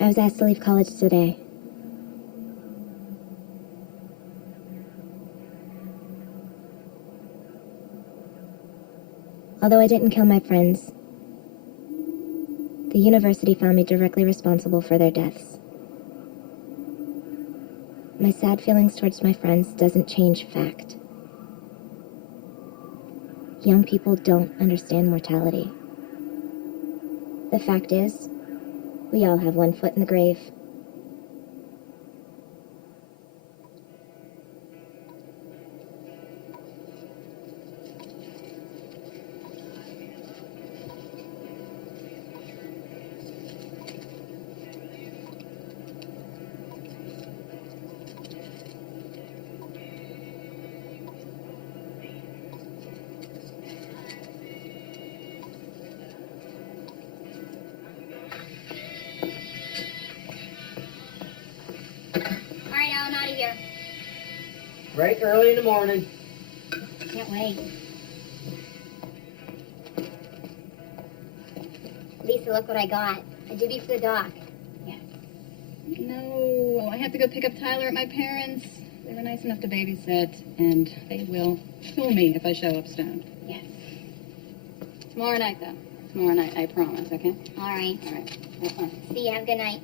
I was asked to leave college today. Although I didn't kill my friends, the university found me directly responsible for their deaths. My sad feelings towards my friends doesn't change fact. Young people don't understand mortality. The fact is, we all have one foot in the grave. Right early in the morning. Can't wait. Lisa, look what I got. A divvy for the dock. Yeah. No, I have to go pick up Tyler at my parents'. They were nice enough to babysit, and they will kill me if I show up stoned. Yes. Tomorrow night, though. Tomorrow night, I promise, okay? All right. All right. Have fun. See you. Have a good night.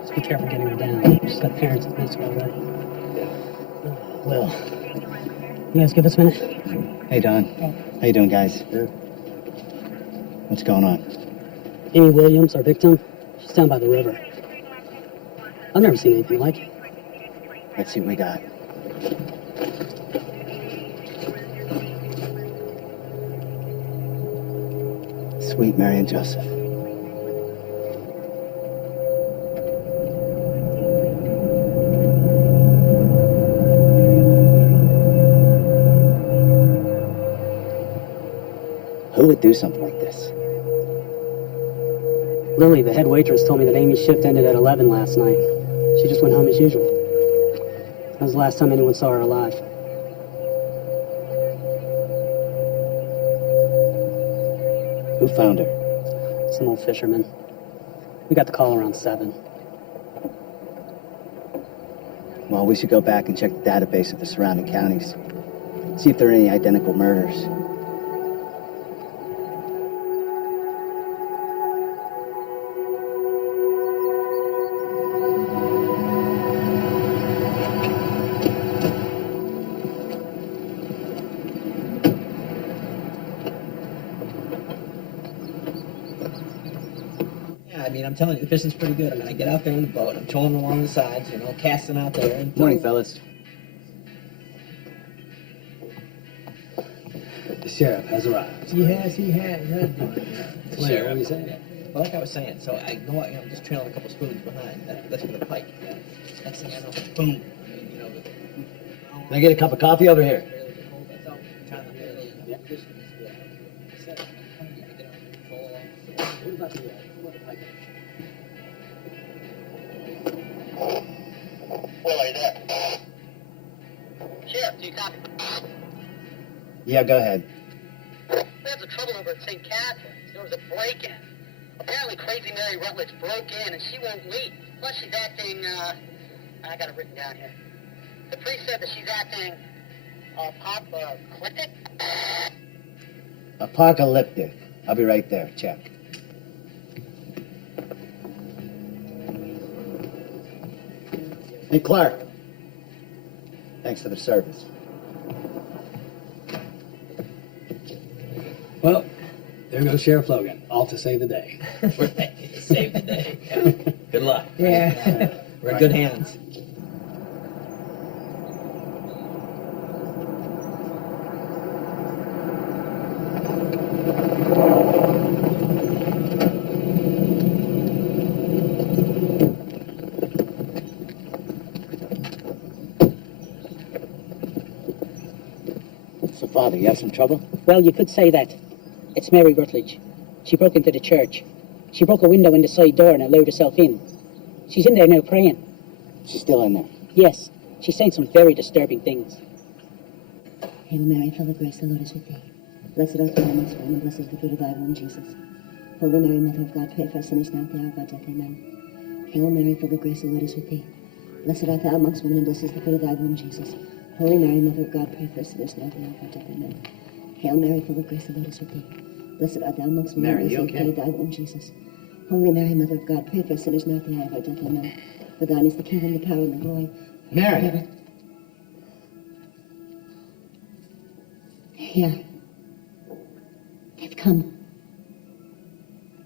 Just be careful getting her down. She's got parents at this already. Well, you guys give us a minute? Hey, Don. How you doing, guys? Good. What's going on? Amy Williams, our victim, she's down by the river. I've never seen anything like it. Let's see what we got. Sweet Mary and Joseph. Who would do something like this? Lily, the head waitress, told me that Amy's shift ended at 11 last night. She just went home as usual. That was the last time anyone saw her alive. Who found her? Some old fisherman. We got the call around 7. Well, we should go back and check the database of the surrounding counties. See if there are any identical murders. Yeah, I mean, I'm telling you, the fishing's pretty good. I mean, I get out there in the boat, I'm trolling along the sides, you know, casting out there. And Morning, fellas. The sheriff has arrived. He has. Claire, what are you saying? Well, like I was saying, so I go out, you know, just trailing a couple spoons behind. That's for the pike. Next thing I know, boom. You know, Can I get a cup of coffee over here? Sheriff, do you copy? Yeah, go ahead. We have some trouble over at St. Catherine's. There was a break-in. Apparently Crazy Mary Rutledge broke in and she won't leave. Plus she's acting, I got it written down here. The priest said that she's acting, apocalyptic? Apocalyptic. I'll be right there. Check. Hey, Clark. Thanks for the service. Well, there goes Sheriff Logan, all to save the day. Save the day. Yeah. Good luck. Yeah. We're in good hands. So, Father, you have some trouble? Well, you could say that. It's Mary Rutledge. She broke into the church. She broke a window in the side door and allowed herself in. She's in there now praying. She's still in there. Yes, she's saying some very disturbing things. Hail Mary, full of grace, the Lord is with thee. Blessed art thou amongst women, and blessed is the fruit of thy womb, Jesus. Holy Mary, Mother of God, pray for us sinners now at the hour of our death. Amen. Hail Mary, full of grace, the Lord is with thee. Blessed art thou amongst women, and blessed is the fruit of thy womb, Jesus. Holy Mary, Mother of God, pray for us sinners now at the hour of our death. Amen. Hail Mary, full of grace, the Lord is with thee. Blessed art thou amongst women, Mary, and you blessed is the fruit of thy womb, Jesus. Holy Mary, Mother of God, pray for us sinners now at the hour of our death. Amen. For thine is the kingdom, the power, and the glory. Mary. Forever. Here. They've come.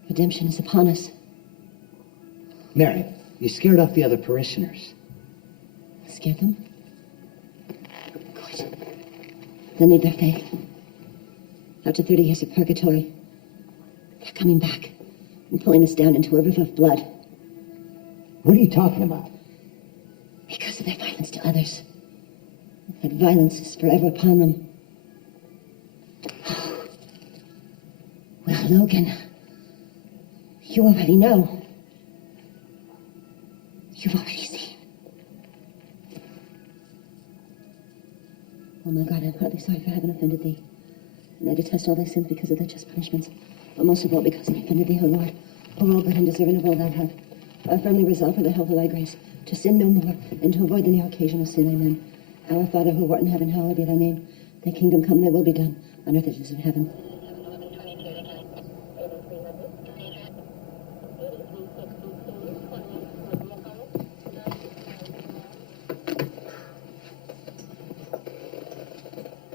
Redemption is upon us. Mary, you scared off the other parishioners. Scared them? Good. They'll need their faith. After 30 years of purgatory, they're coming back and pulling us down into a river of blood. What are you talking about? Because of their violence to others. That violence is forever upon them. Well, Logan, you already know. You've already seen. Oh my God, I'm heartily sorry for having offended thee. And I detest all thy sins because of their just punishments. But most of all because I offended thee, O Lord, who are all good and deserving of all thou hast. I firmly resolve for the help of thy grace to sin no more and to avoid the near occasion of sin. Amen. Our Father who art in heaven, hallowed be thy name. Thy kingdom come, thy will be done, on earth as it is in heaven.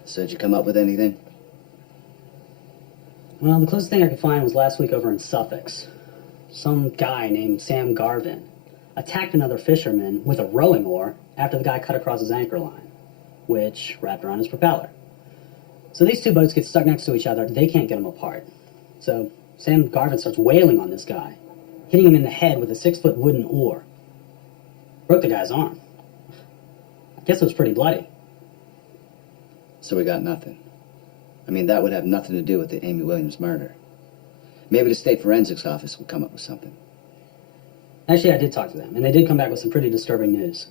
So did you come up with anything? Well, the closest thing I could find was last week over in Suffolk. Some guy named Sam Garvin attacked another fisherman with a rowing oar after the guy cut across his anchor line, which wrapped around his propeller. So these two boats get stuck next to each other. They can't get them apart. So Sam Garvin starts wailing on this guy, hitting him in the head with a 6-foot wooden oar. Broke the guy's arm. I guess it was pretty bloody. So we got nothing. I mean, that would have nothing to do with the Amy Williams murder. Maybe the state forensics office would come up with something. Actually, I did talk to them, and they did come back with some pretty disturbing news.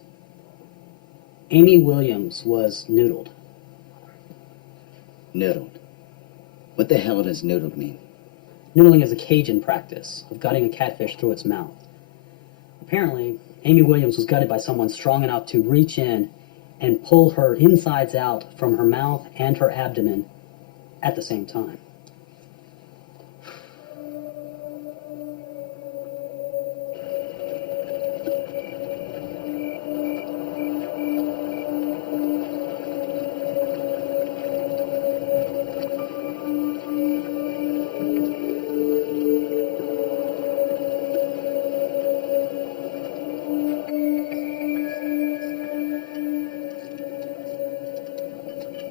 Amy Williams was noodled. Noodled. What the hell does noodled mean? Noodling is a Cajun practice of gutting a catfish through its mouth. Apparently, Amy Williams was gutted by someone strong enough to reach in and pull her insides out from her mouth and her abdomen at the same time.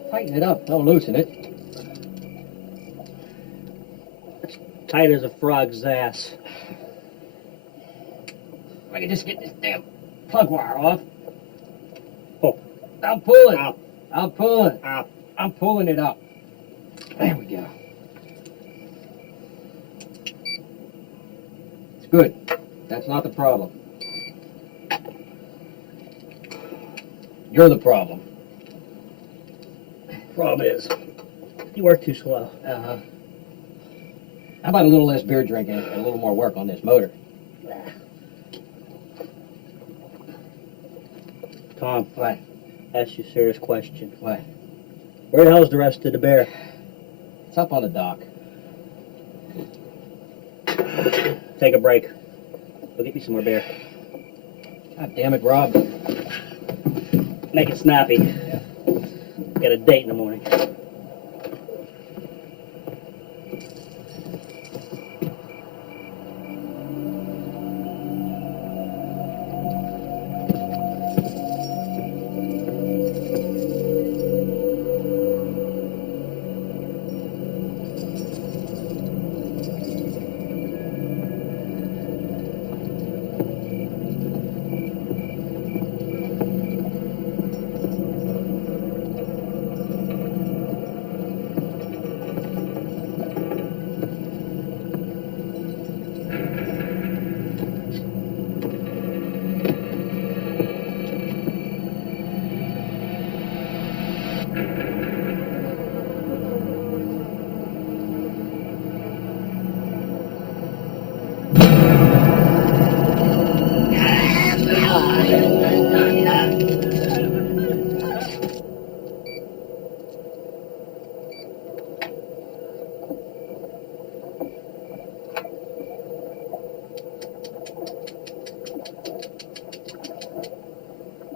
Tighten it up, don't loosen it. Tight as a frog's ass. If I can just get this damn plug wire off. Oh. I'll pull it. Up. I'll pull it. Up. I'm pulling it up. There we go. It's good. That's not the problem. You're the problem. Problem is, you work too slow. Uh-huh. How about a little less beer drinking and a little more work on this motor? Tom, What? ask you a serious question. What? Where the hell's the rest of the bear? It's up on the dock. Take a break. Go get me some more beer. God damn it, Rob. Make it snappy. Got a date in the morning.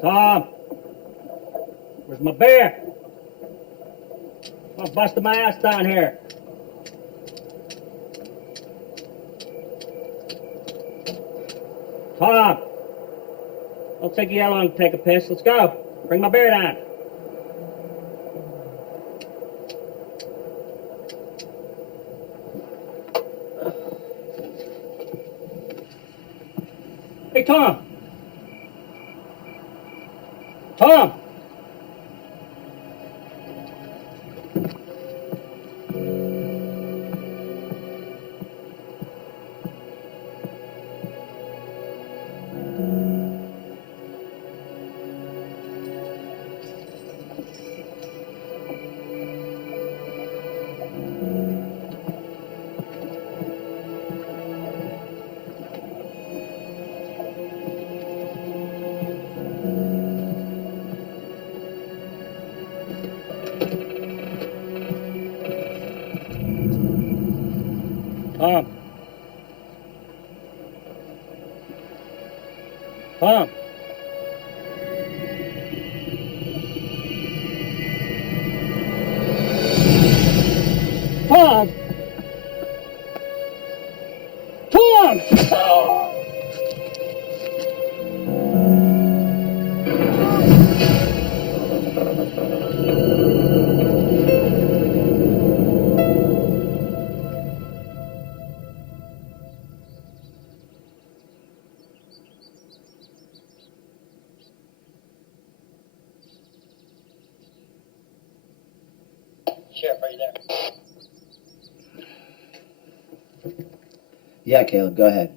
Tom! Where's my bear? I'm busting my ass down here. Tom! Don't take you that long to take a piss. Let's go. Bring my bear down. Hey, Tom! Tom! Tom. Tom. Tom. Tom. Oh. Sheriff, are you there? Yeah, Caleb, go ahead.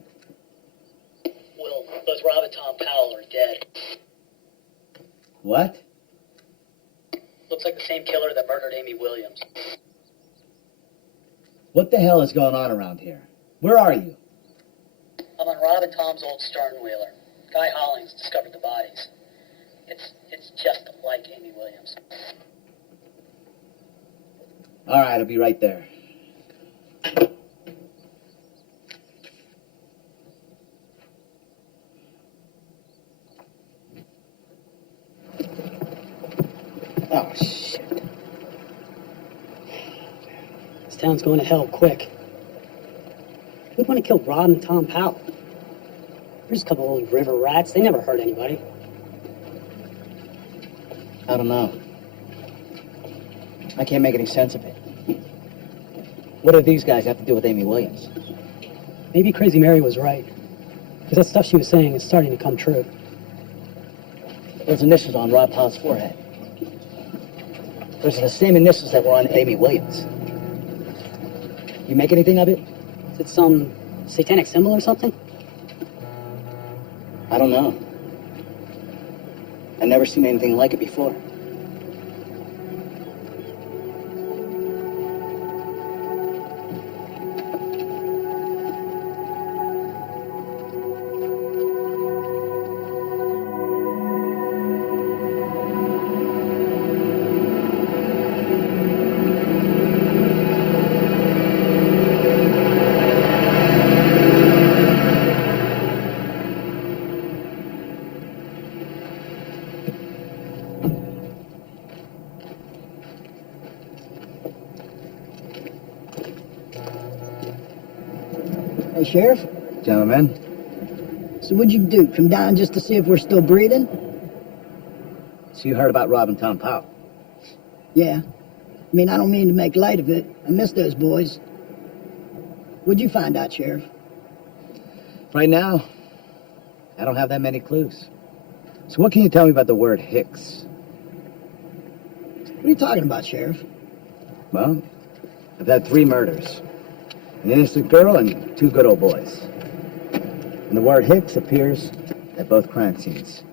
Will, both Rob and Tom Powell are dead. What? Looks like the same killer that murdered Amy Williams. What the hell is going on around here? Where are you? I'm on Rob and Tom's old sternwheeler. Guy Hollings discovered the bodies. It's just like Amy Williams. All right, I'll be right there. Oh, shit. This town's going to hell quick. Who'd want to kill Rob and Tom Powell? There's a couple old river rats. They never hurt anybody. I don't know. I can't make any sense of it. What do these guys have to do with Amy Williams? Maybe Crazy Mary was right. Because that stuff she was saying is starting to come true. Those initials on Rob Powell's forehead. Those are the same initials that were on Amy Williams. You make anything of it? Is it some satanic symbol or something? I don't know. I've never seen anything like it before. Hey, Sheriff. Gentlemen, So what'd you do? Come down just to see if we're still breathing? so you heard about Rob and Tom Powell? Yeah. I mean, I don't mean to make light of it. I miss those boys. What'd you find out, Sheriff? Right now, I don't have that many clues. So what can you tell me about the word Hicks? What are you talking about, Sheriff? Well, I've had 3 murders. An innocent girl and 2 good old boys. And the word Hicks appears at both crime scenes.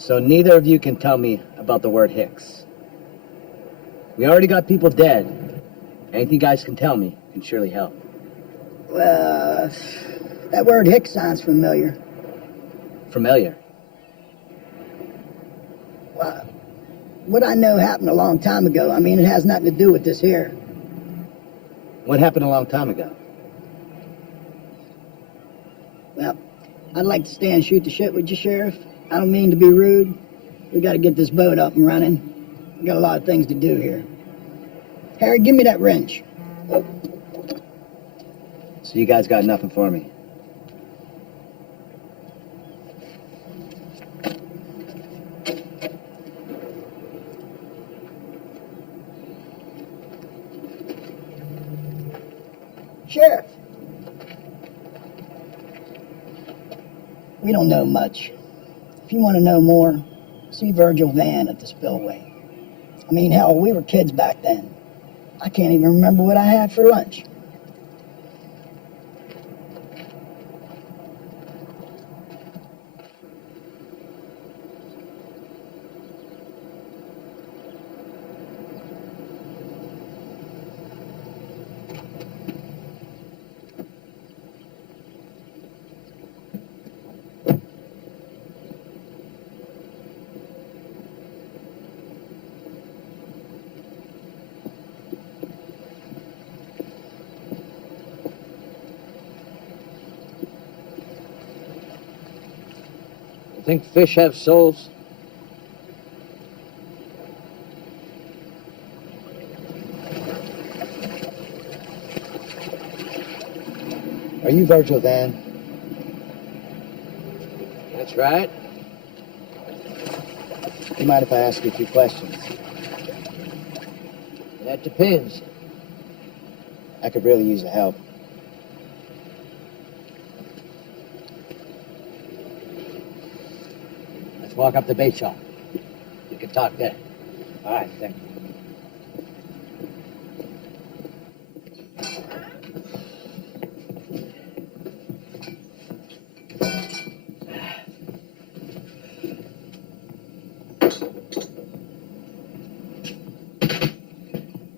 So neither of you can tell me about the word Hicks. We already got people dead. Anything you guys can tell me can surely help. Well, that word Hicks sounds familiar. Familiar. Well, what I know happened a long time ago. I mean, it has nothing to do with this here. What happened a long time ago? Well, I'd like to stay and shoot the shit with you, Sheriff. I don't mean to be rude. We got to get this boat up and running. We got a lot of things to do here. Harry, give me that wrench. So you guys got nothing for me? Sheriff. We don't know much. If you want to know more, see Virgil Van at the spillway. I mean, hell, we were kids back then. I can't even remember what I had for lunch. Think fish have souls? Are you Virgil Van? That's right. Do you mind if I ask you a few questions? That depends. I could really use the help. Let's walk up the bait shop. We can talk then. All right, thank you.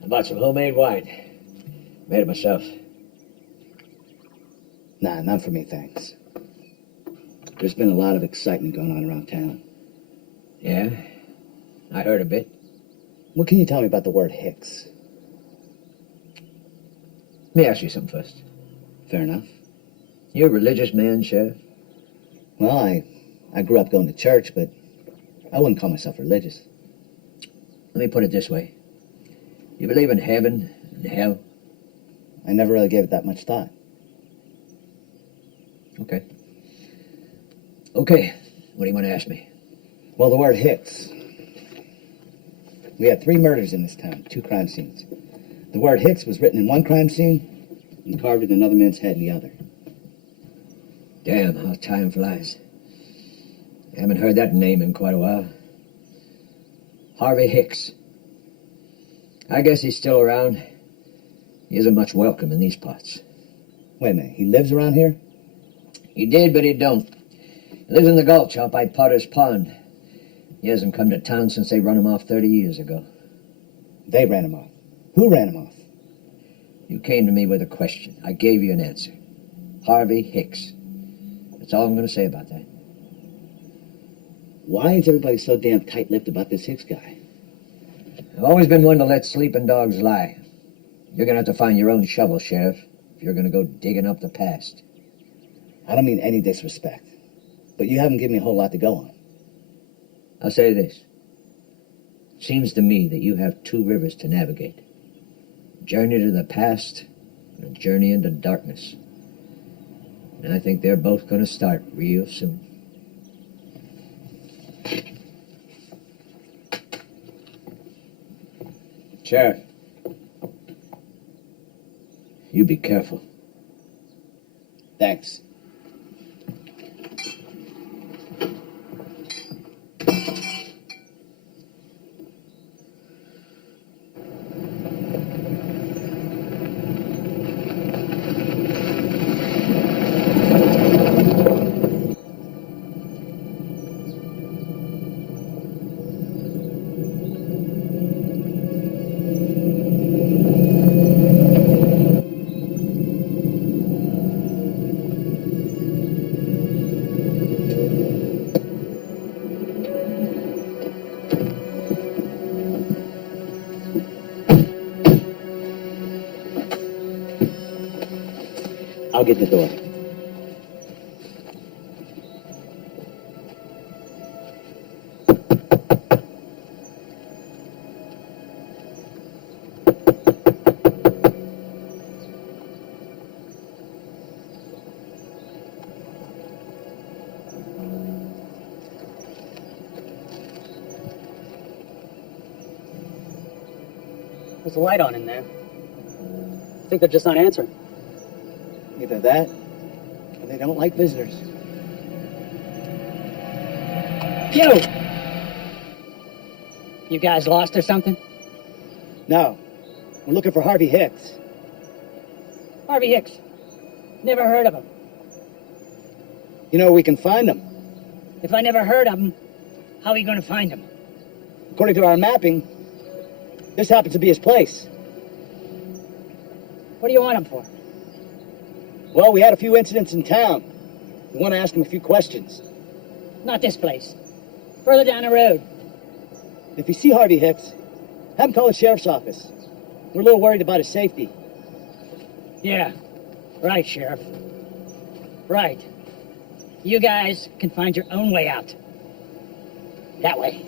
I bought some homemade wine. Made it myself. Nah, none for me, thanks. There's been a lot of excitement going on around town. Yeah? I heard a bit. What can you tell me about the word Hicks? Let me ask you something first. Fair enough. You a religious man, Sheriff? Well, I grew up going to church, but I wouldn't call myself religious. Let me put it this way. You believe in heaven and hell? I never really gave it that much thought. Okay. Okay. What do you want to ask me? Well, the word Hicks. We had 3 murders in this town, 2 crime scenes. The word Hicks was written in one crime scene and carved in another man's head in the other. Damn, how time flies. I haven't heard that name in quite a while. Harvey Hicks. I guess he's still around. He isn't much welcome in these parts. Wait a minute, he lives around here? He did, but he don't. He lives in the gulch out by Potter's Pond. He hasn't come to town since they run him off 30 years ago. They ran him off. Who ran him off? You came to me with a question. I gave you an answer. Harvey Hicks. That's all I'm going to say about that. Why is everybody so damn tight-lipped about this Hicks guy? I've always been one to let sleeping dogs lie. You're going to have to find your own shovel, Sheriff, if you're going to go digging up the past. I don't mean any disrespect, but you haven't given me a whole lot to go on. I'll say this. It seems to me that you have 2 rivers to navigate. A journey to the past and a journey into darkness. And I think they're both going to start real soon. Sheriff. You be careful. Thanks. I'll get the door. There's a light on in there. I think they're just not answering. Either that, or they don't like visitors. You! You guys lost or something? No, we're looking for Harvey Hicks. Harvey Hicks. Never heard of him. You know where we can find him? If I never heard of him, how are you going to find him? According to our mapping, this happens to be his place. What do you want him for? Well, we had a few incidents in town. We want to ask him a few questions. Not this place. Further down the road. If you see Harvey Hicks, have him call the sheriff's office. We're a little worried about his safety. Yeah. Right, Sheriff. Right. You guys can find your own way out. That way.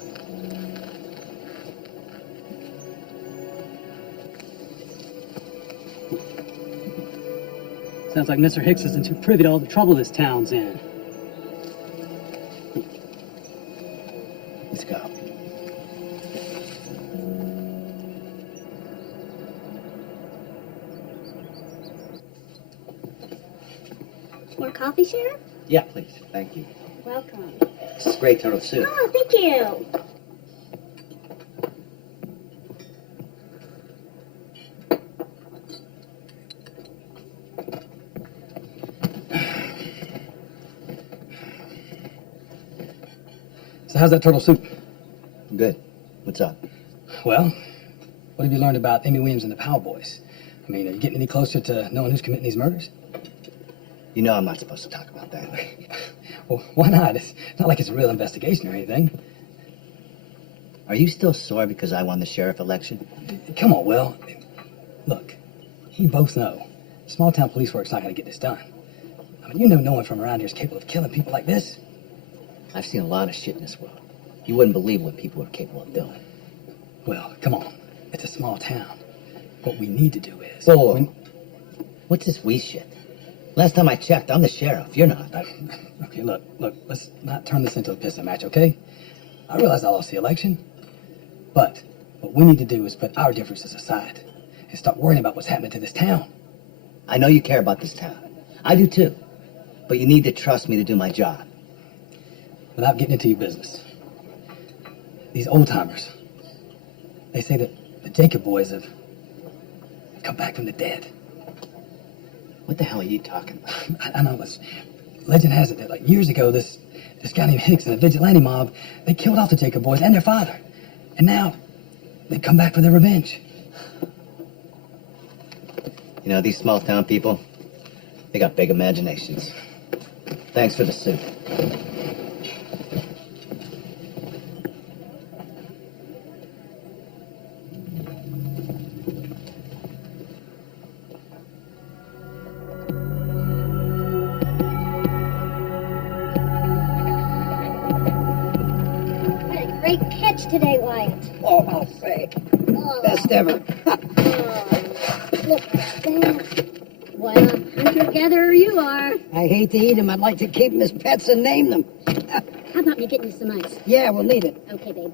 Sounds like Mr. Hicks isn't too privy to all the trouble this town's in. Let's go. More coffee, Sheriff? Yeah, please. Thank you. Welcome. This is great turtle soup. Oh, thank you. how's that turtle soup? Good. What's up? Well, what have you learned about Amy Williams and the Powell boys? I mean, are you getting any closer to knowing who's committing these murders? You know I'm not supposed to talk about that. Well, why not? It's not like it's a real investigation or anything. Are you still sore because I won the sheriff election? Come on, Will. Look, you both know small-town police work's not going to get this done. I mean, you know no one from around here is capable of killing people like this. I've seen a lot of shit in this world. You wouldn't believe what people are capable of doing. Well, come on. It's a small town. What we need to do is... Bull. What's this we shit? Last time I checked, I'm the sheriff. You're not. Okay, look, let's not turn this into a pissing match, okay? I realize I lost the election, but what we need to do is put our differences aside and start worrying about what's happening to this town. I know you care about this town. I do too. But you need to trust me to do my job. Without getting into your business, these old-timers, they say that the Jacob boys have come back from the dead. What the hell are you talking about? I know, but legend has it that, like, years ago, this guy named Hicks and a vigilante mob, they killed off the Jacob boys and their father. And now, they come back for their revenge. You know, these small town people, they got big imaginations. Thanks for the soup. Great catch today, Wyatt. Oh, I'll say. Best ever. Look at that. Well, hunter-gatherer you are. I hate to eat them. I'd like to keep them as pets and name them. How about me getting you some ice? Yeah, we'll need it. Okay, babe.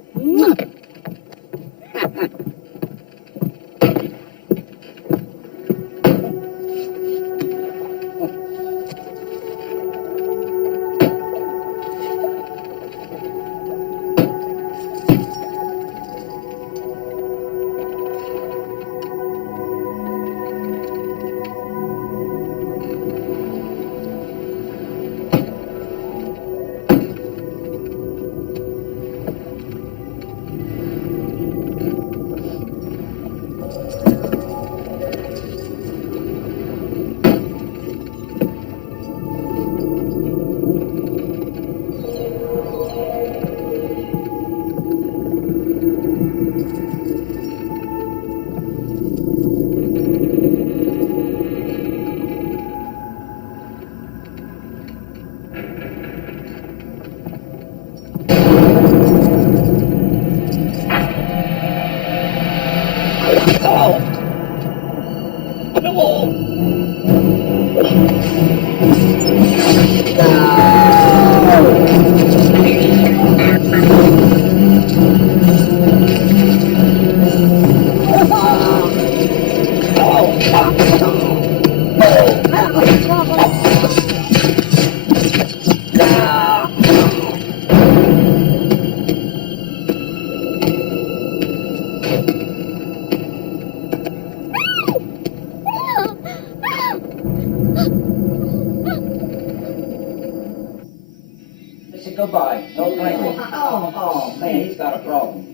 Goodbye. No drinking. Oh, man, he's got a problem.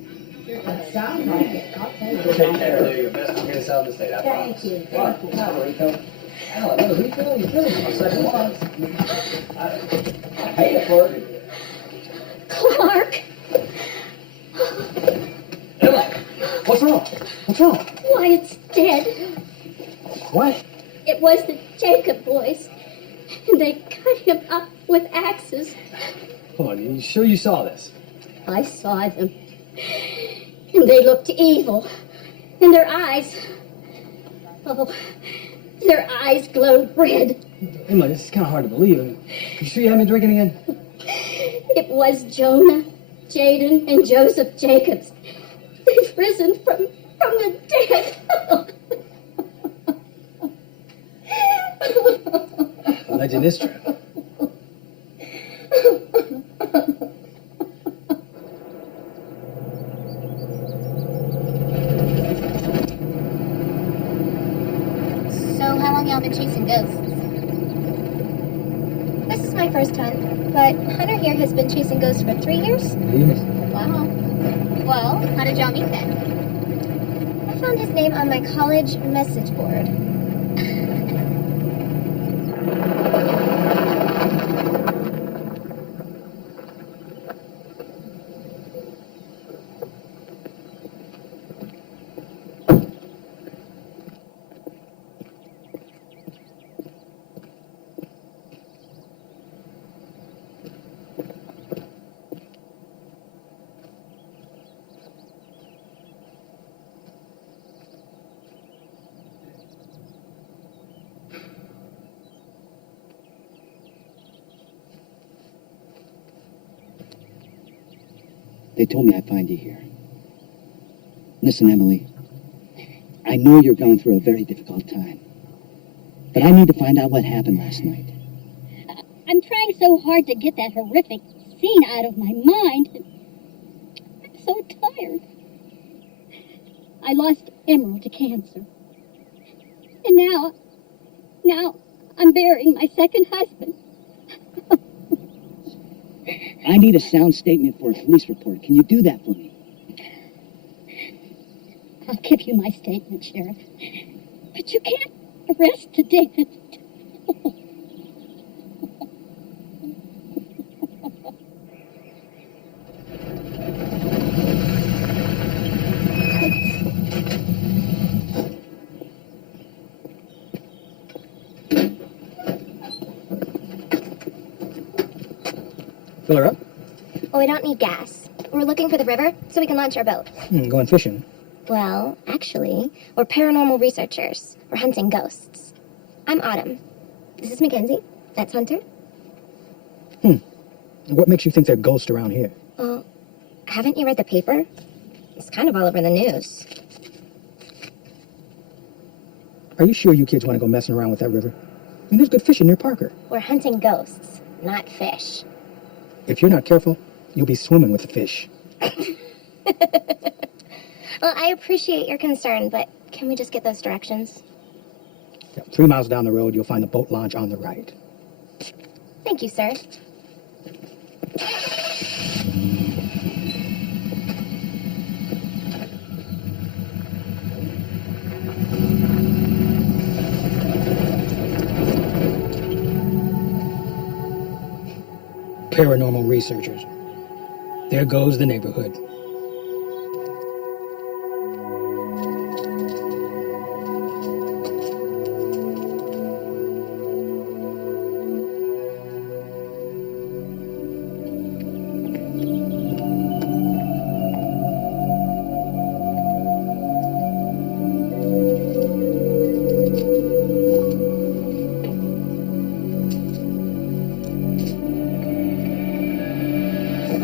Sounds like it. I'll take it. Take care. You're best to get us out of the state. I Thank promise. you. What? Thank you. Now, Rico. Hell, another refill? You're killing me on second ones. I paid for it. Clark! Emma, what's wrong? What's wrong? Wyatt's dead. What? It was the Jacob boys. And they cut him up with axes. Hold on, you sure you saw this? I saw them. And they looked evil. And their eyes... Oh, their eyes glowed red. Emma, this is kind of hard to believe. You sure you haven't been drinking again? It was Jonah, Jaden, and Joseph Jacobs. They've risen from the dead. The legend is true. So how long y'all been chasing ghosts? This is my first hunt, but Hunter here has been chasing ghosts for 3 years. Yes. Wow. Well, how did y'all meet then? I found his name on my college message board. They told me I'd find you here. Listen, Emily, I know you're going through a very difficult time, but I need to find out what happened last night. I'm trying so hard to get that horrific scene out of my mind. I'm so tired. I lost Emerald to cancer. And now I'm burying my second husband. I need a sound statement for a police report. Can you do that for me? I'll give you my statement, Sheriff. But you can't arrest David. Fill her up. Well, we don't need gas. We're looking for the river so we can launch our boat. Going fishing. Well, actually, we're paranormal researchers. We're hunting ghosts. I'm Autumn. This is Mackenzie. That's Hunter. What makes you think there are ghosts around here? Well, haven't you read the paper? It's kind of all over the news. Are you sure you kids want to go messing around with that river? I mean, there's good fishing near Parker. We're hunting ghosts, not fish. If you're not careful, you'll be swimming with the fish. Well, I appreciate your concern, but can we just get those directions? Yeah, 3 miles down the road, you'll find the boat launch on the right. Thank you, sir. Paranormal researchers. There goes the neighborhood.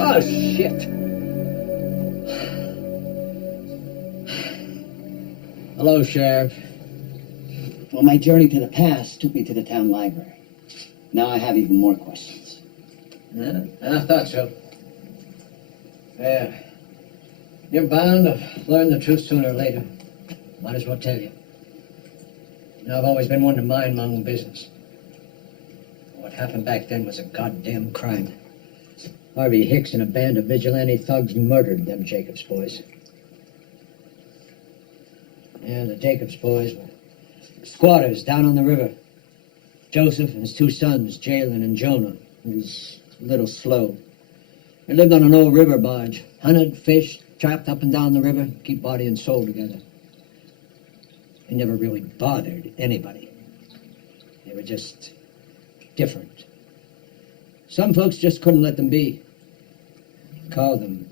Oh, shit. Hello, Sheriff. Well, my journey to the past took me to the town library. Now I have even more questions. Yeah, I thought so. Yeah. You're bound to learn the truth sooner or later. Might as well tell you. You know, I've always been one to mind my own business. What happened back then was a goddamn crime. Harvey Hicks and a band of vigilante thugs murdered them Jacobs boys. Yeah, the Jacobs boys were squatters down on the river. Joseph and his 2 sons, Jalen and Jonah, who was a little slow. They lived on an old river barge, hunted, fished, trapped up and down the river, keep body and soul together. They never really bothered anybody. They were just different. Some folks just couldn't let them be. Called them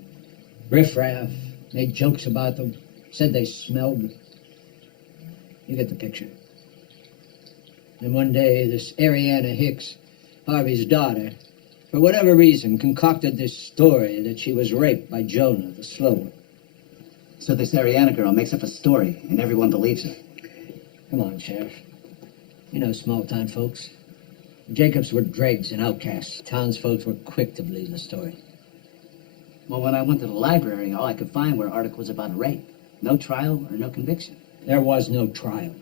riffraff, made jokes about them, said they smelled. You get the picture. And one day, this Ariana Hicks, Harvey's daughter, for whatever reason, concocted this story that she was raped by Jonah, the slow one. So this Ariana girl makes up a story, and everyone believes her. Come on, Sheriff. You know small-town folks. The Jacobs were dregs and outcasts. Townsfolk were quick to believe the story. Well, when I went to the library, all I could find were articles about a rape. No trial or no conviction. There was no trial.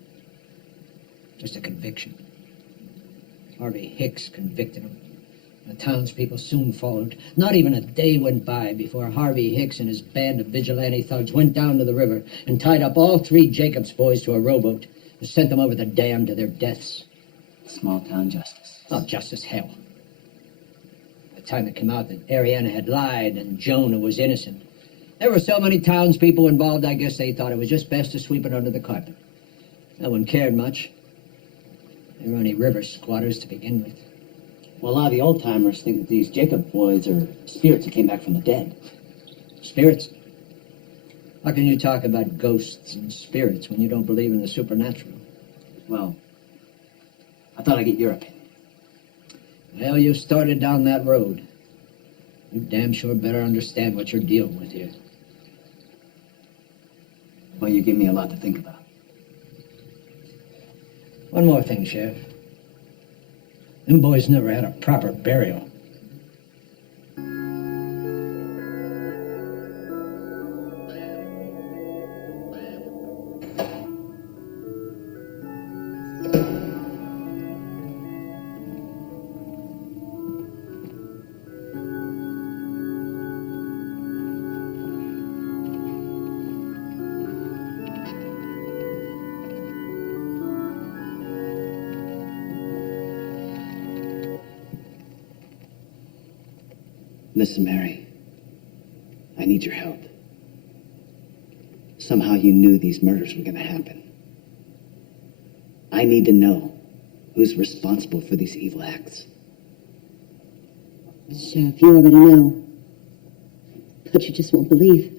Just a conviction. Harvey Hicks convicted him. The townspeople soon followed. Not even a day went by before Harvey Hicks and his band of vigilante thugs went down to the river and tied up all 3 Jacobs boys to a rowboat and sent them over the dam to their deaths. Small town justice. Oh, justice, hell. By the time it came out that Ariana had lied and Jonah was innocent, there were so many townspeople involved, I guess they thought it was just best to sweep it under the carpet. No one cared much. They were only river squatters to begin with. Well, a lot of the old-timers think that these Jacob boys are spirits that came back from the dead. Spirits? How can you talk about ghosts and spirits when you don't believe in the supernatural? Well, I thought I'd get your opinion. Well, you started down that road. You damn sure better understand what you're dealing with here. Well, you give me a lot to think about. One more thing, Sheriff. Them boys never had a proper burial. Listen, Mary, I need your help. Somehow you knew these murders were going to happen. I need to know who's responsible for these evil acts. Sheriff, you already know. But you just won't believe.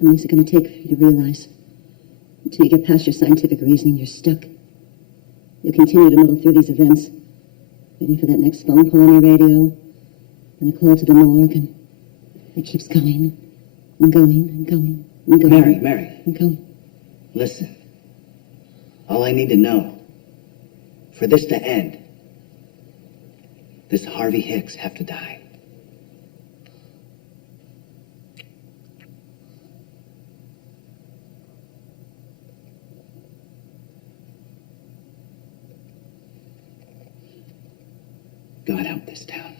How long is it going to take for you to realize? Until you get past your scientific reasoning, you're stuck. You'll continue to muddle through these events, waiting for that next phone call on your radio, and a call to the morgue, and it keeps going and going and going and going. Mary, And going. listen. All I need to know, for this to end, does Harvey Hicks have to die? God help this town.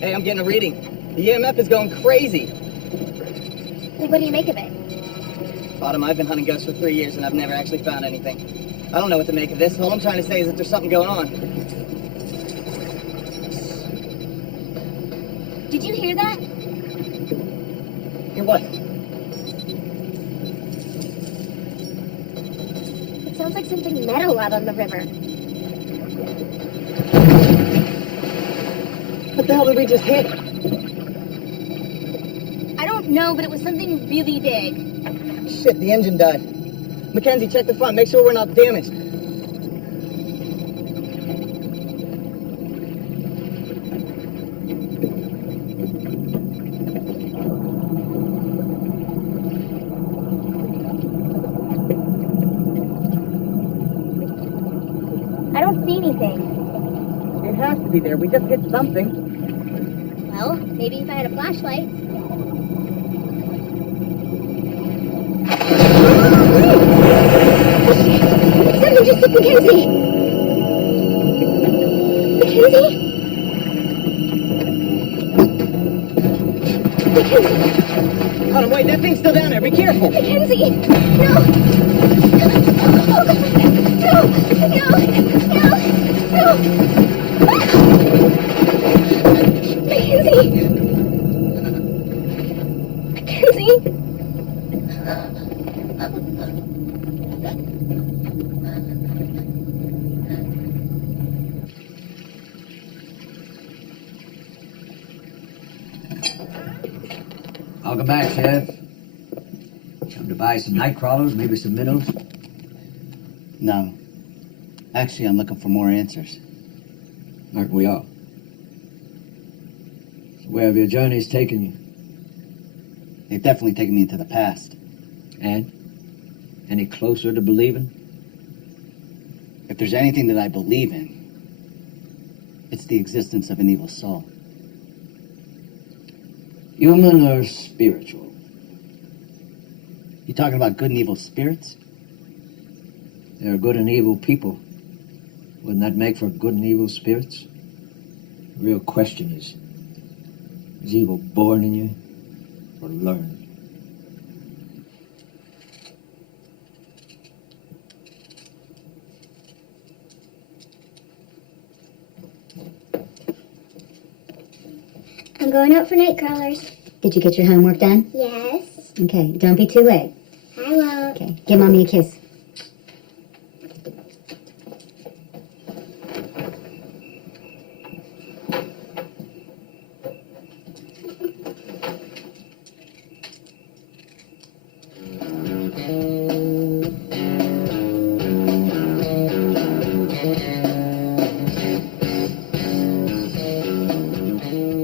Hey, I'm getting a reading. The EMF is going crazy. What do you make of it? Autumn, I've been hunting ghosts for 3 years and I've never actually found anything. I don't know what to make of this. All I'm trying to say is that there's something going on. Did you hear that? Hear what? It sounds like something metal out on the river. What the hell did we just hit? I don't know, but it was something really big. Shit, the engine died. Mackenzie, check the front. Make sure we're not damaged. I don't see anything. It has to be there. We just hit something. Well, maybe if I had a flashlight. Something just hit Mackenzie! Mackenzie? Mackenzie! Autumn, wait, that thing's still down there. Be careful. Mackenzie! No! Oh, God. No! No! No! Mackenzie! Mackenzie! Welcome back, Sheriff. Come to buy some night crawlers, maybe some minnows? No. Actually, I'm looking for more answers. Aren't we all? So where have your journeys taken you? They've definitely taken me into the past. And? Any closer to believing? If there's anything that I believe in, it's the existence of an evil soul. Human or spiritual? You talking about good and evil spirits? There are good and evil people. Wouldn't that make for good and evil spirits? The real question is evil born in you or learned? I'm going out for night crawlers. Did you get your homework done? Yes. Okay, don't be too late. I won't. Okay, give Mommy a kiss.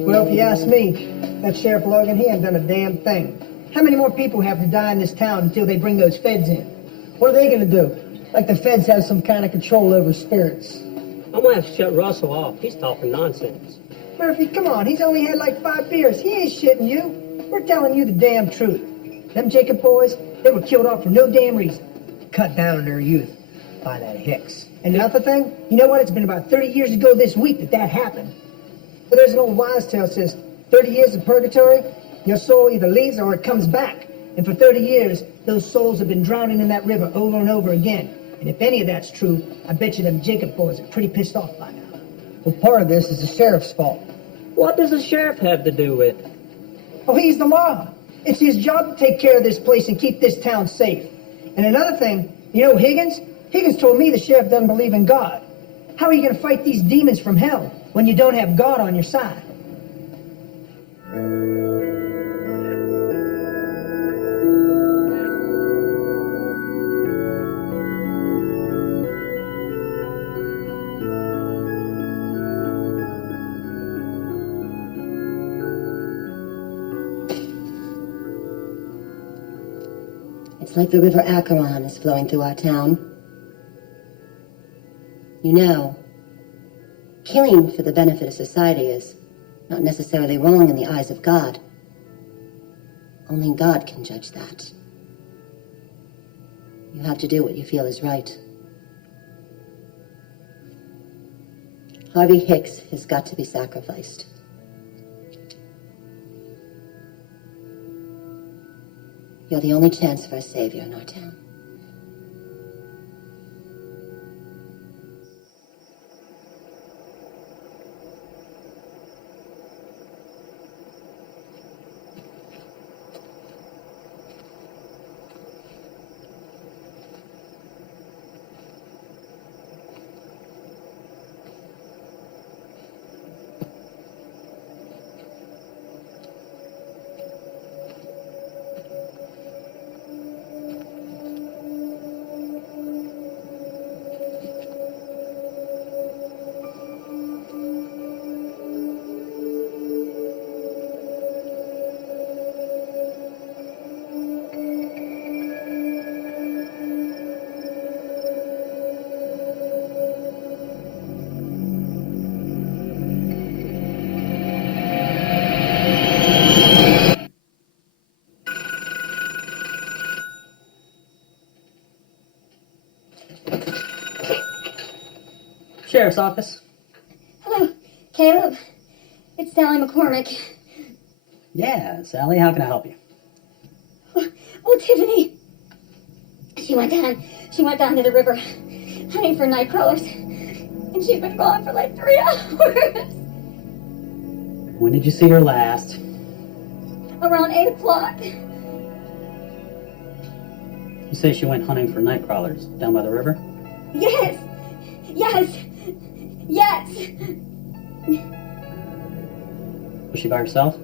Well, if you ask me, that Sheriff Logan, he ain't done a damn thing. How many more people have to die in this town until they bring those feds in? What are they gonna do? Like the feds have some kind of control over spirits. I'm gonna have to shut Russell off. He's talking nonsense. Murphy, come on, he's only had like 5 beers. He ain't shitting you. We're telling you the damn truth. Them Jacob boys, they were killed off for no damn reason. Cut down in their youth by that Hicks. And another thing, you know what? It's been about 30 years ago this week that happened. But there's an old wise tale that says 30 years of purgatory, your soul either leaves or it comes back. And for 30 years, those souls have been drowning in that river over and over again. And if any of that's true, I bet you them Jacob boys are pretty pissed off by now. Well, part of this is the sheriff's fault. What does the sheriff have to do with it? Oh, he's the law. It's his job to take care of this place and keep this town safe. And another thing, you know Higgins? Higgins told me the sheriff doesn't believe in God. How are you going to fight these demons from hell when you don't have God on your side? It's like the river Acheron is flowing through our town. You know, killing for the benefit of society is not necessarily wrong in the eyes of God. Only God can judge that. You have to do what you feel is right. Harvey Hicks has got to be sacrificed. You're the only chance for a savior in our town. Sheriff's office. Hello, Caleb. It's Sally McCormick. Yeah, Sally, how can I help you? Oh, Tiffany. She went down to the river, hunting for night crawlers. And she's been gone for like 3 hours. When did you see her last? Around 8 o'clock. You say she went hunting for night crawlers down by the river? Yes. Was she by herself?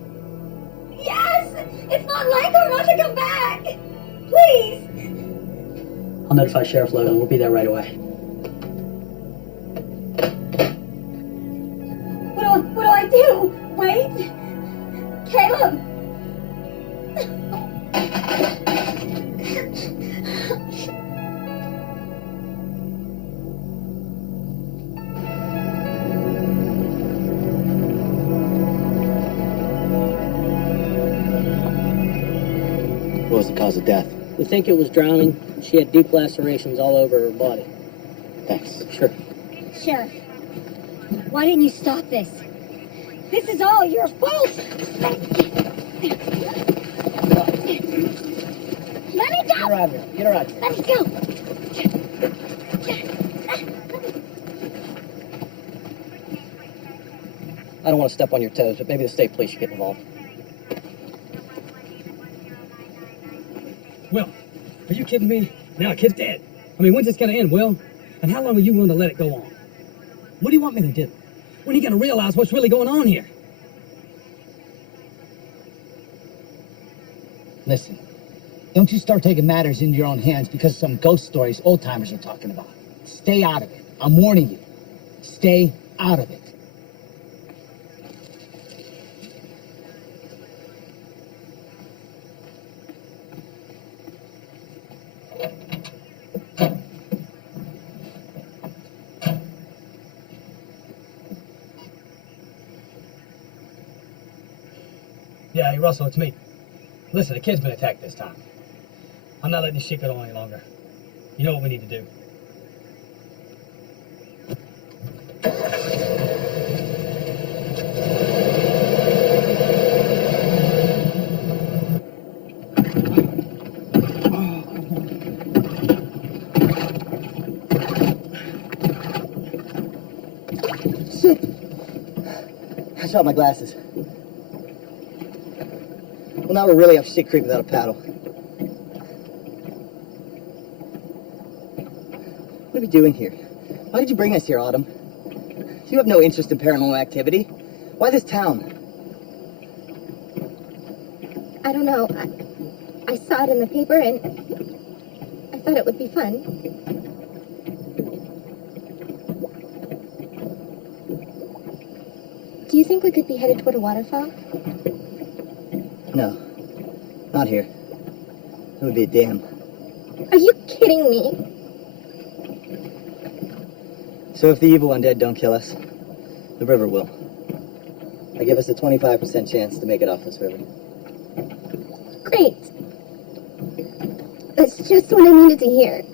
Yes! It's not like her not to come back! Please! I'll notify Sheriff Logan. We'll be there right away. What do I do? Wait? Caleb! What was the cause of death? We think it was drowning. She had deep lacerations all over her body. Thanks. Sure. Sheriff, why didn't you stop this? This is all your fault! Let me go! Get her out of here. Get her out of here. Let me go! I don't want to step on your toes, but maybe the state police should get involved. Will, are you kidding me? Now a kid's dead. I mean, when's this gonna end, Will? And how long are you willing to let it go on? What do you want me to do? When are you gonna realize what's really going on here? Listen, don't you start taking matters into your own hands because of some ghost stories old timers are talking about. Stay out of it. I'm warning you. Stay out of it. Yeah, hey, Russell, it's me. Listen, the kid's been attacked this time. I'm not letting this shit go on any longer. You know what we need to do. Shit! I shot my glasses. Well, now we're really up shit creek without a paddle. What are we doing here? Why did you bring us here, Autumn? You have no interest in paranormal activity. Why this town? I don't know. I saw it in the paper and I thought it would be fun. Do you think we could be headed toward a waterfall? No, not here. It would be a dam. Are you kidding me? So if the evil undead don't kill us, the river will. I give us a 25% chance to make it off this river. Great. That's just what I needed to hear.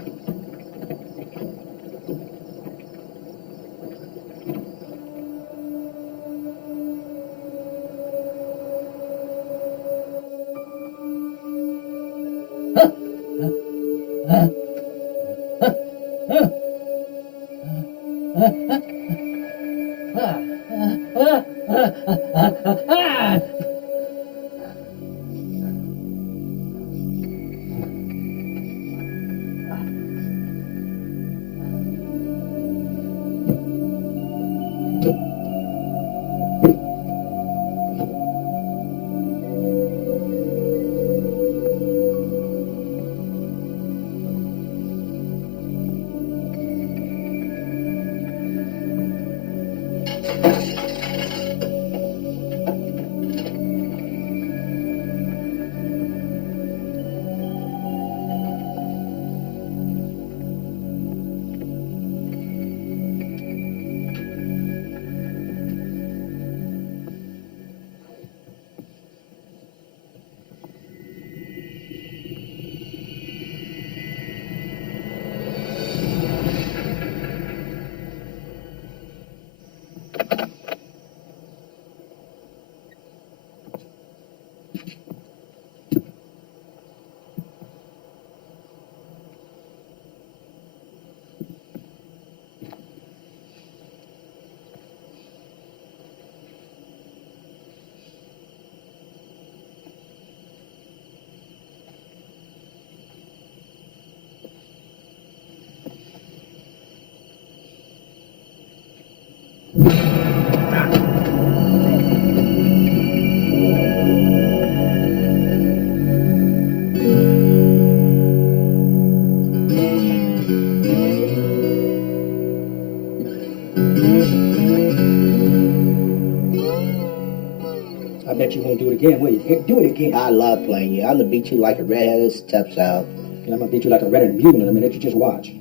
I bet you won't do it again, will you? Here, do it again. I love playing you. I'm gonna beat you like a redheaded stepchild. And I'm gonna beat you like a redheaded mule in a minute. You just watch.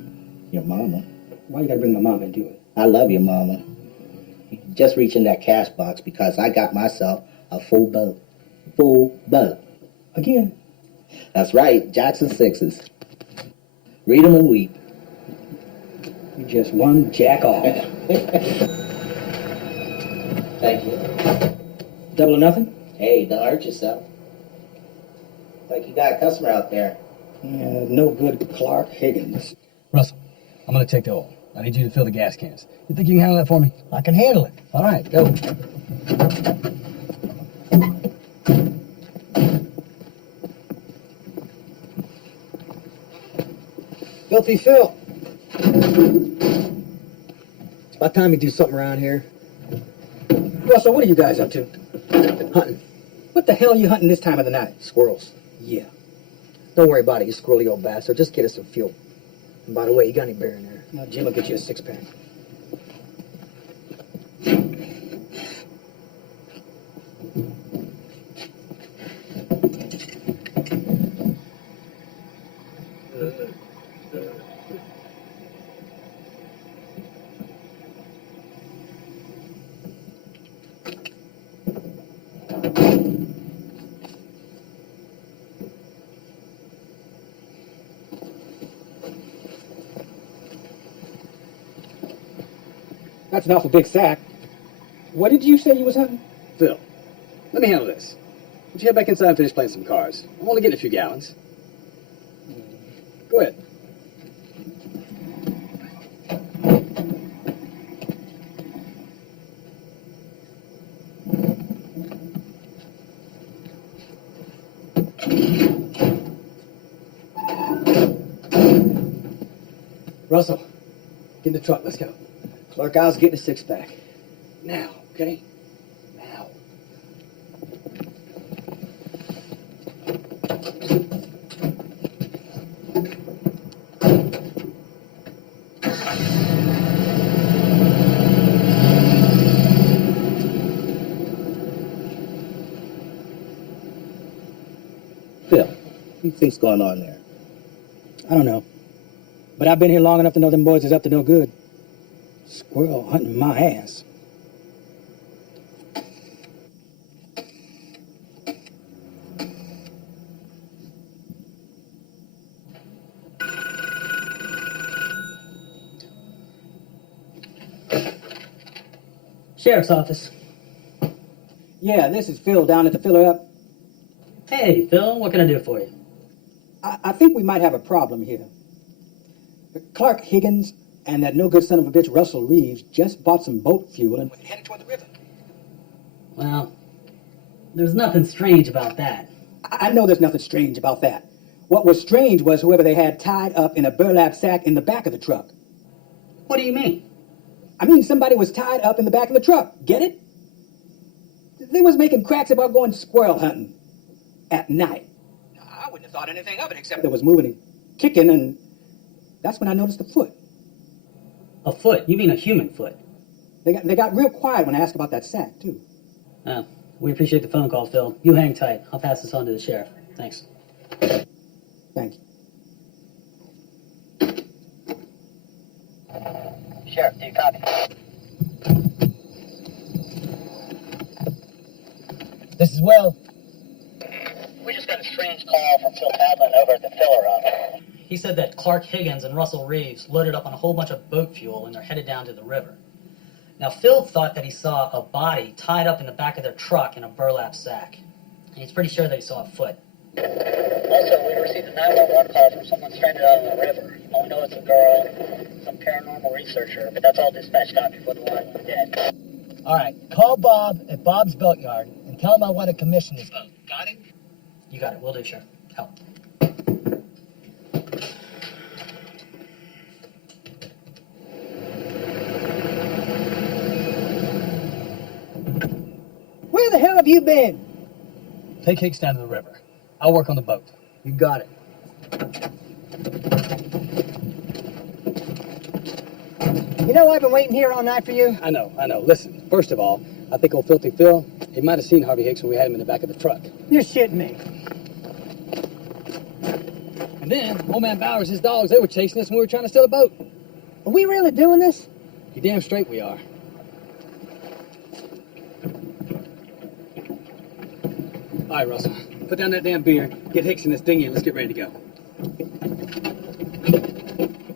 Your mama. Why you gotta bring my mom into it? I love your mama. Just reach in that cash box because I got myself a full boat. Full boat. Again? That's right. Jackson Sixes. Read 'em and weep. You just one jack off. Thank you. Double or nothing? Hey, don't hurt yourself. Like you got a customer out there. No good Clark Higgins. Russell, I'm gonna take the oil. I need you to fill the gas cans. You think you can handle that for me? I can handle it. All right, go. Filthy Phil. It's about time you do something around here. Russell, what are you guys up to? Hunting. What the hell are you hunting this time of the night? Squirrels. Yeah. Don't worry about it, you squirrely old bastard. Just get us some fuel. And by the way, you got any beer in there? Now, Jim will get you a six-pack. That's an awful big sack. What did you say you was hunting? Phil, let me handle this. Why don't you head back inside and finish playing some cards? I'm only getting a few gallons. Go ahead. Russell, get in the truck. Let's go. Clark, I was getting a six-pack. Now, okay? Now. Phil, what do you think's going on there? I don't know. But I've been here long enough to know them boys is up to no good. Squirrel hunting my ass. Sheriff's office. Yeah, this is Phil down at the filler up. Hey, Phil, what can I do for you? I think we might have a problem here. Clark Higgins and that no-good son of a bitch Russell Reeves just bought some boat fuel and headed toward the river. Well, there's nothing strange about that. I know there's nothing strange about that. What was strange was whoever they had tied up in a burlap sack in the back of the truck. What do you mean? I mean, somebody was tied up in the back of the truck. Get it? They was making cracks about going squirrel hunting at night. I wouldn't have thought anything of it except it was moving and kicking, and that's when I noticed a foot. A foot? You mean a human foot? They got real quiet when I asked about that sack, too. Oh, we appreciate the phone call, Phil. You hang tight. I'll pass this on to the sheriff. Thanks. Thank you. Sheriff, do you copy? This is Will. We just got a strange call from Phil Padlin over at the filler up. He said that Clark Higgins and Russell Reeves loaded up on a whole bunch of boat fuel and they're headed down to the river. Now, Phil thought that he saw a body tied up in the back of their truck in a burlap sack. And he's pretty sure that he saw a foot. Also, we received a 911 call from someone stranded out on the river. All we know it's a girl, some paranormal researcher, but that's all dispatch got before the line went dead. All right, call Bob at Bob's Boatyard and tell him I want to commission his boat. Got it? You got it. Will do, Sheriff. Help. Where the hell have you been? Take Hicks down to the river. I'll work on the boat. You got it. You know I've been waiting here all night for you? I know. Listen, first of all, I think old Filthy Phil, he might have seen Harvey Hicks when we had him in the back of the truck. You're shitting me. And then, old man Bowers, his dogs, they were chasing us when we were trying to steal a boat. Are we really doing this? You damn straight we are. All right, Russell. Put down that damn beer, get Hicks in this dinghy, and let's get ready to go.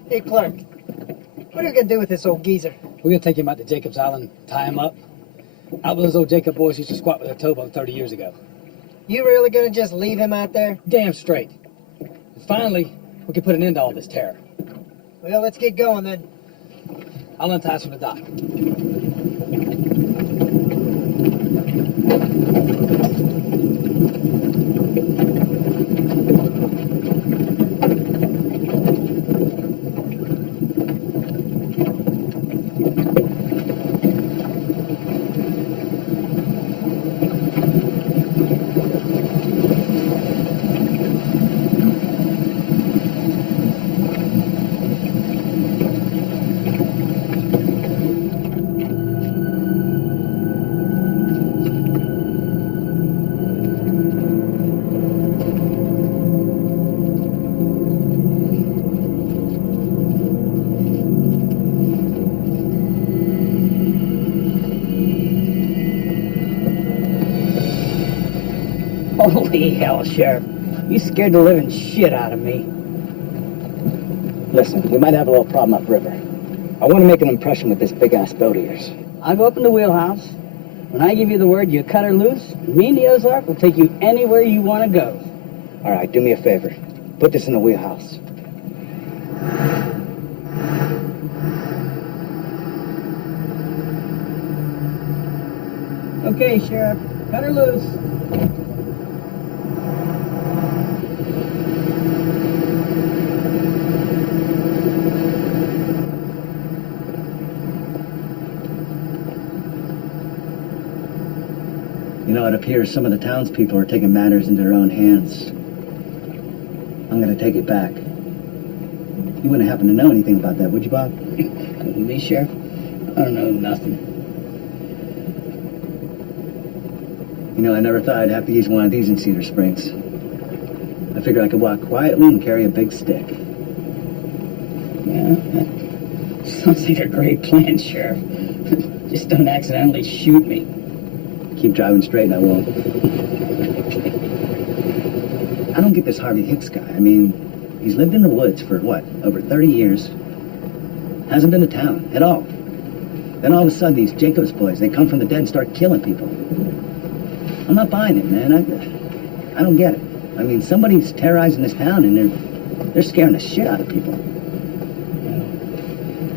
Hey, Clark. What are you going to do with this old geezer? We're going to take him out to Jacob's Island, tie him up. Out with those old Jacob boys used to squat with their towboat 30 years ago. You really going to just leave him out there? Damn straight. And finally, we can put an end to all this terror. Well, let's get going then. I'll untie us from the dock. Holy hell, Sheriff. You scared the living shit out of me. Listen, we might have a little problem upriver. I want to make an impression with this big-ass boat of yours. I'll go up in the wheelhouse. When I give you the word you cut her loose, me and the Ozark will take you anywhere you want to go. All right, do me a favor. Put this in the wheelhouse. Okay, Sheriff. Cut her loose. You know, it appears some of the townspeople are taking matters into their own hands. I'm going to take it back. You wouldn't happen to know anything about that, would you, Bob? Me, Sheriff? I don't know nothing. You know, I never thought I'd have to use one of these in Cedar Springs. I figured I could walk quietly and carry a big stick. Sounds like a great plan, Sheriff. Just don't accidentally shoot me. Keep driving straight and I won't. I don't get this Harvey Hicks guy. I mean, he's lived in the woods for, what, over 30 years. Hasn't been to town at all. Then all of a sudden, these Jacobs boys, they come from the dead and start killing people. I'm not buying it, man. I don't get it. I mean, somebody's terrorizing this town and they're scaring the shit out of people.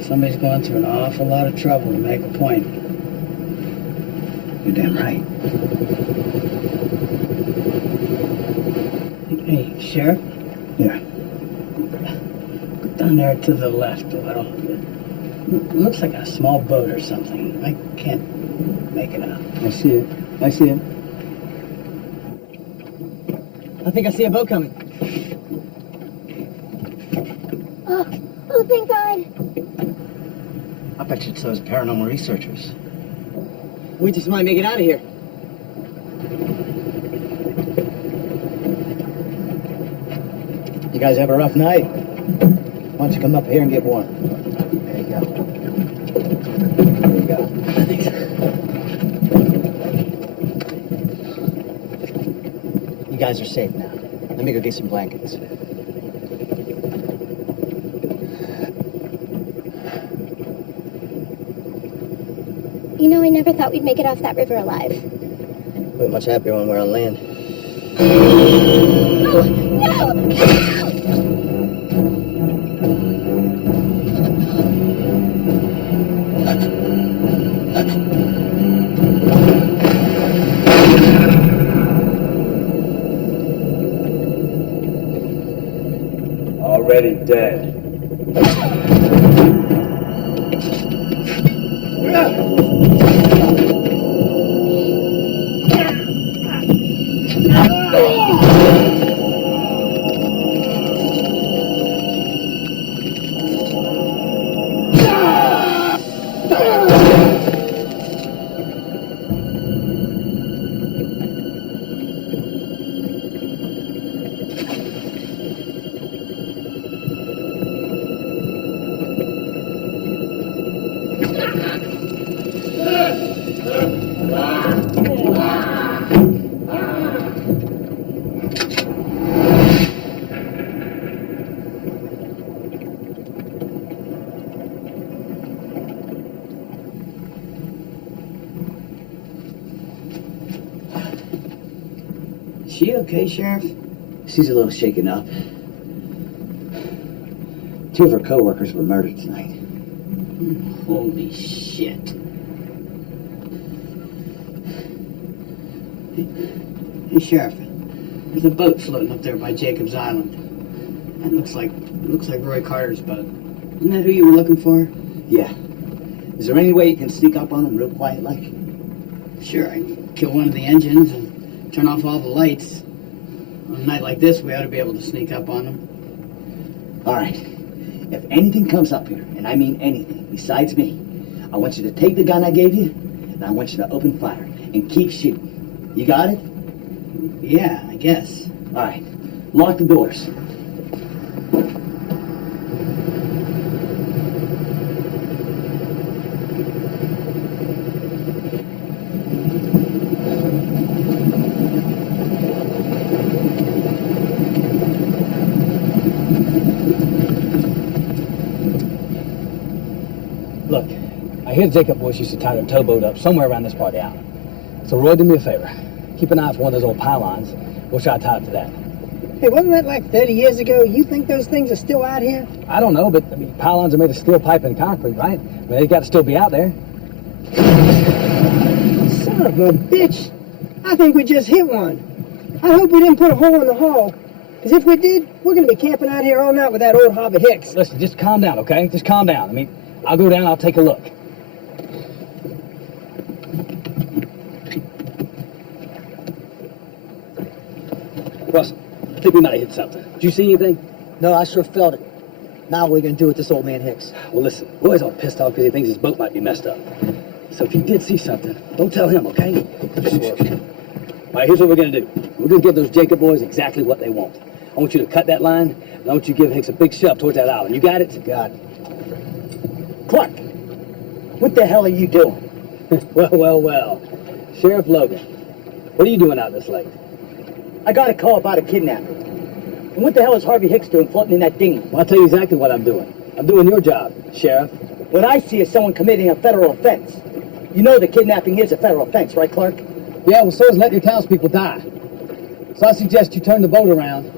Somebody's going through an awful lot of trouble to make a point. You're damn right. Hey, Sheriff? Yeah. Go down there to the left a little. It looks like a small boat or something. I can't make it out. I see it. I see it. I think I see a boat coming. Oh, thank God. I bet you it's those paranormal researchers. We just might make it out of here. You guys have a rough night? Why don't you come up here and get warm? There you go. There you go. Thanks. You guys are safe now. Let me go get some blankets. You know, I never thought we'd make it off that river alive. We're much happier when we're on land. Oh, no! Already dead. She okay, Sheriff? She's a little shaken up. 2 of her co-workers were murdered tonight. Holy shit. Hey, Sheriff. There's a boat floating up there by Jacobs Island. That looks like Roy Carter's boat. Isn't that who you were looking for? Yeah. Is there any way you can sneak up on them real quiet like? Sure, I can kill one of the engines and turn off all the lights. On a night like this, we ought to be able to sneak up on them. All right. If anything comes up here, and I mean anything, besides me, I want you to take the gun I gave you, and I want you to open fire and keep shooting. You got it? Yeah, I guess. All right. Lock the doors. Look, I hear Jacob boys used to tie their towboat up somewhere around this part of the island. So Roy, do me a favor. Keep an eye out for one of those old pylons. We'll try to tie up to that. Hey, wasn't that like 30 years ago? You think those things are still out here? I don't know, but I mean, pylons are made of steel pipe and concrete, right? I mean, they got to still be out there. Son of a bitch! I think we just hit one. I hope we didn't put a hole in the hull. Because if we did, we're going to be camping out here all night with that old Harvey Hicks. Listen, just calm down, okay? Just calm down. I mean, I'll go down, I'll take a look. Russell, I think we might have hit something. Did you see anything? No, I sure felt it. Now what are we going to do with this old man Hicks? Well, listen, Roy's all pissed off because he thinks his boat might be messed up. So if you did see something, don't tell him, okay? All right, here's what we're going to do. We're going to give those Jacob boys exactly what they want. I want you to cut that line, and I want you to give Hicks a big shove towards that island. You got it? Got it. Clark, what the hell are you doing? Well. Sheriff Logan, what are you doing out this late? I got a call about a kidnapping. And what the hell is Harvey Hicks doing floating in that dinghy? Well, I'll tell you exactly what I'm doing. I'm doing your job, Sheriff. What I see is someone committing a federal offense. You know that kidnapping is a federal offense, right, Clark? Yeah, well, so is letting your townspeople die. So I suggest you turn the boat around,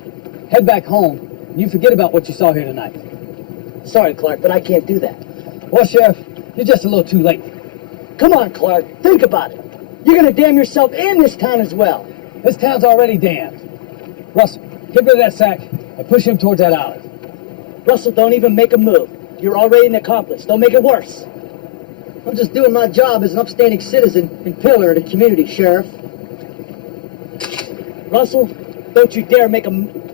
head back home, and you forget about what you saw here tonight. Sorry, Clark, but I can't do that. Well, Sheriff, you're just a little too late. Come on, Clark, think about it. You're gonna damn yourself in this town as well. This town's already damned. Russell, get rid of that sack and push him towards that alley. Russell, don't even make a move. You're already an accomplice. Don't make it worse. I'm just doing my job as an upstanding citizen and pillar of the community, Sheriff. Russell, don't you dare make a...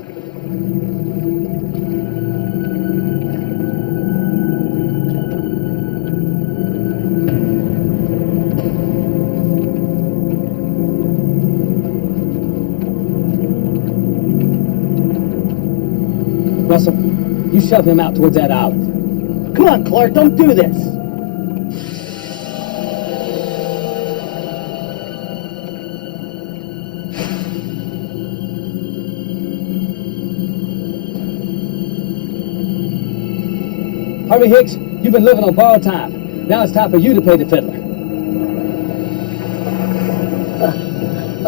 Russell, you shove him out towards that alley. Come on, Clark, don't do this. Harvey Hicks, you've been living on borrowed time. Now it's time for you to play the fiddler.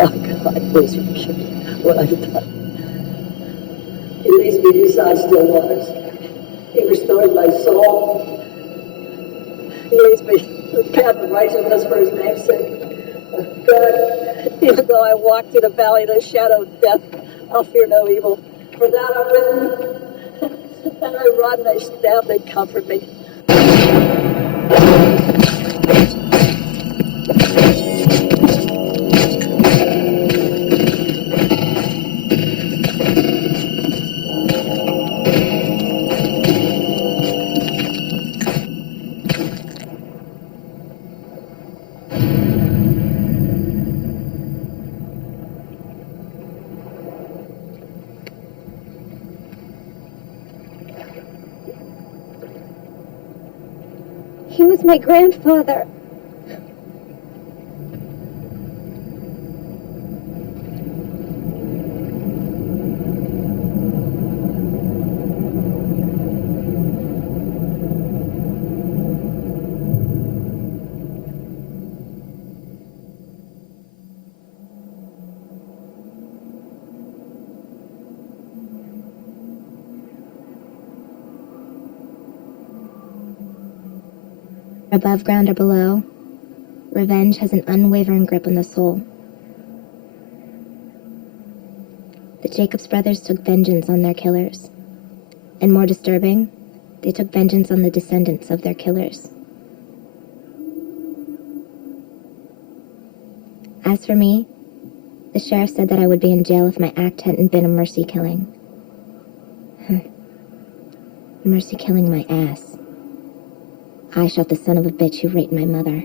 Oh, God, please forgive me what I've done. He leads me beside still waters. He restores my soul. He leads me to the path of righteousness for his name's sake. God, even though I walk through the valley of the shadow of death, I'll fear no evil. For thou art with me. And thy rod and thy staff, they comfort me. He was my grandfather. Above ground or below, revenge has an unwavering grip on the soul. The Jacobs brothers took vengeance on their killers. And more disturbing, they took vengeance on the descendants of their killers. As for me, the sheriff said that I would be in jail if my act hadn't been a mercy killing. Mercy killing my ass. I shot the son of a bitch who raped my mother.